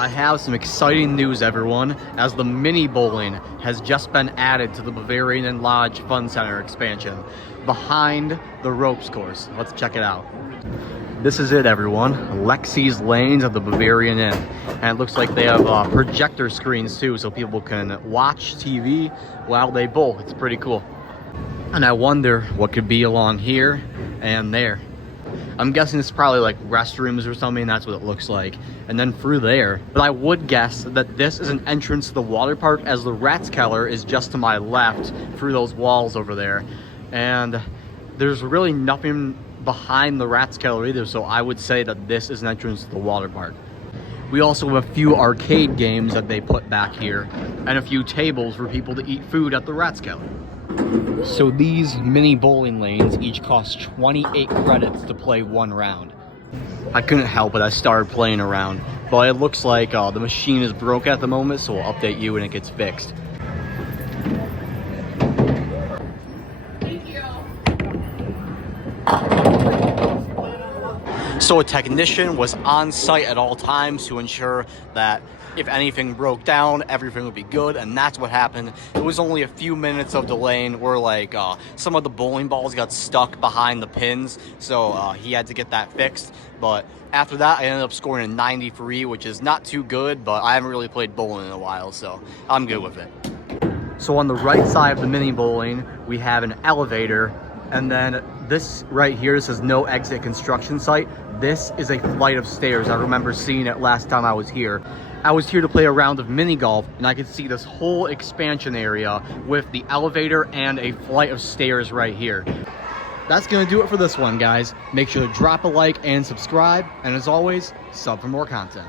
I have some exciting news, everyone, as the mini bowling has just been added to the Bavarian and Lodge Fun Center expansion behind the ropes course. Let's check it out. This is it, everyone. Lexi's Lanes at the Bavarian Inn. And it looks like they have projector screens too, so people can watch TV while they bowl. It's pretty cool. And I wonder what could be along here and there. I'm guessing it's probably like restrooms or something. That's what it looks like. And then through there. But I would guess that this is an entrance to the water park, as the Ratskeller is just to my left through those walls over there. And there's really nothing behind the Ratskeller either, so I would say that this is an entrance to the water park. We also have a few arcade games that they put back here, and a few tables for people to eat food at the Ratskeller. So these mini bowling lanes each cost 28 credits to play one round. I couldn't help it, I started playing around, but it looks like the machine is broken at the moment, so I'll update you when it gets fixed. So a technician was on site at all times to ensure that if anything broke down, everything would be good, and that's what happened. It was only a few minutes of delaying where like some of the bowling balls got stuck behind the pins, so he had to get that fixed. But after that, I ended up scoring a 93, which is not too good, but I haven't really played bowling in a while, so I'm good with it. So on the right side of the mini bowling, we have an elevator, and then this right here says no exit construction site. This is a flight of stairs. I remember seeing it last time I was here. I was here to play a round of mini golf, and I could see this whole expansion area with the elevator and a flight of stairs right here. That's gonna do it for this one, guys. Make sure to drop a like and subscribe, and as always, sub for more content.